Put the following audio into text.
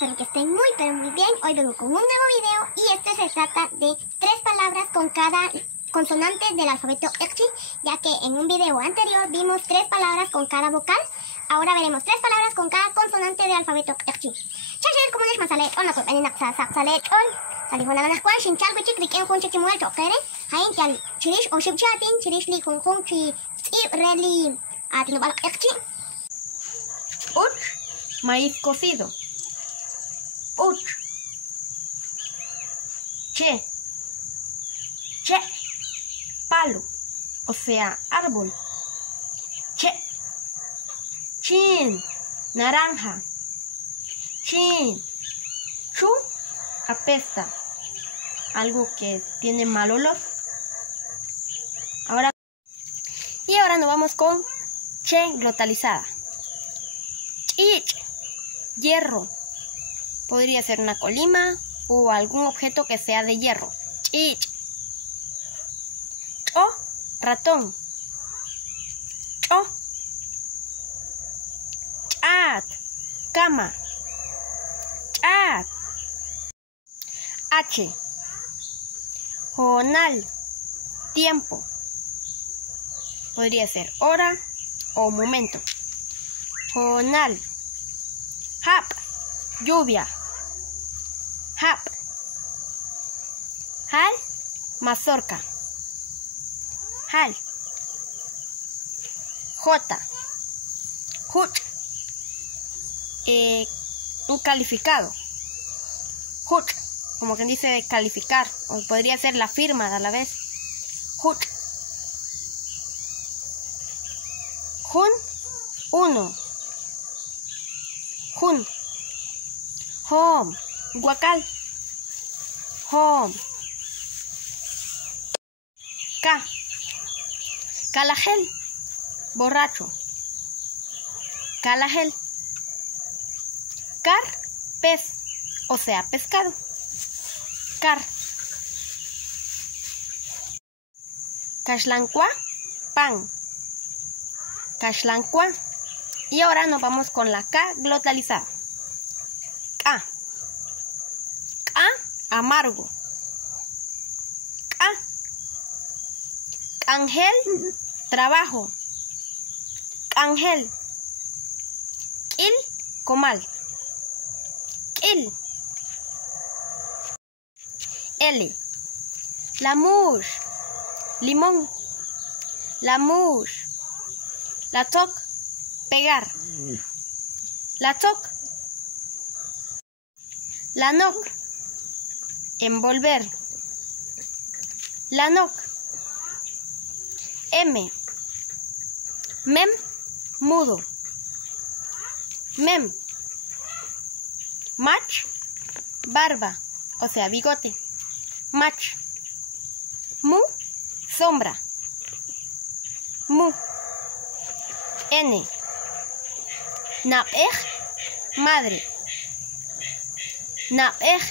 espero que estén muy pero muy bien. Hoy vengo con un nuevo video y este se trata de 3 palabras con cada consonante del alfabeto Ekchi, ya que en un video anterior vimos 3 palabras con cada vocal. Ahora veremos 3 palabras con cada consonante del alfabeto Ekchi. Chachir como masale on la kupen naksa saksale on sali hona na kwan shin chal bichi kriken kun chichi muel chokere hain kyal chirish o shibchatin chirish li kun kun chi reli atinobal Ekchi. Uch, maíz cocido. Uch. Che. Che. Palo, o sea, árbol. Che. Chin, naranja. Chin. Chu, apesta. Algo que tiene mal olor. Ahora nos vamos con che glotalizada. Chich, hierro. Podría ser una colima o algún objeto que sea de hierro. Chich. Cho, ratón. Cho. Chat, cama. Chat. H, jonal, tiempo. Podría ser hora o momento. Jonal. Hap, lluvia. Hap. Hal, mazorca. Hal. J. Hut. Un calificado. Hut, como quien dice calificar, o podría ser la firma a la vez. Hut. Jun, uno. Jun. Home, guacal. Home. K. Calajel, borracho. Calajel. Car, pez, o sea, pescado. Car. Cashlancua, pan. Cashlancua. Y ahora nos vamos con la K glotalizada. K. K, amargo. K. Ángel, trabajo. Ángel. Kil, comal. Kil. L. La mouche, limón. La mouche. La toc, pegar. La toc. La noc, envolver. La noc. M. Mem, mudo. Mem. Mach, barba, o sea, bigote. Mach. Mu, sombra. Mu. N. Napej, madre. Napej,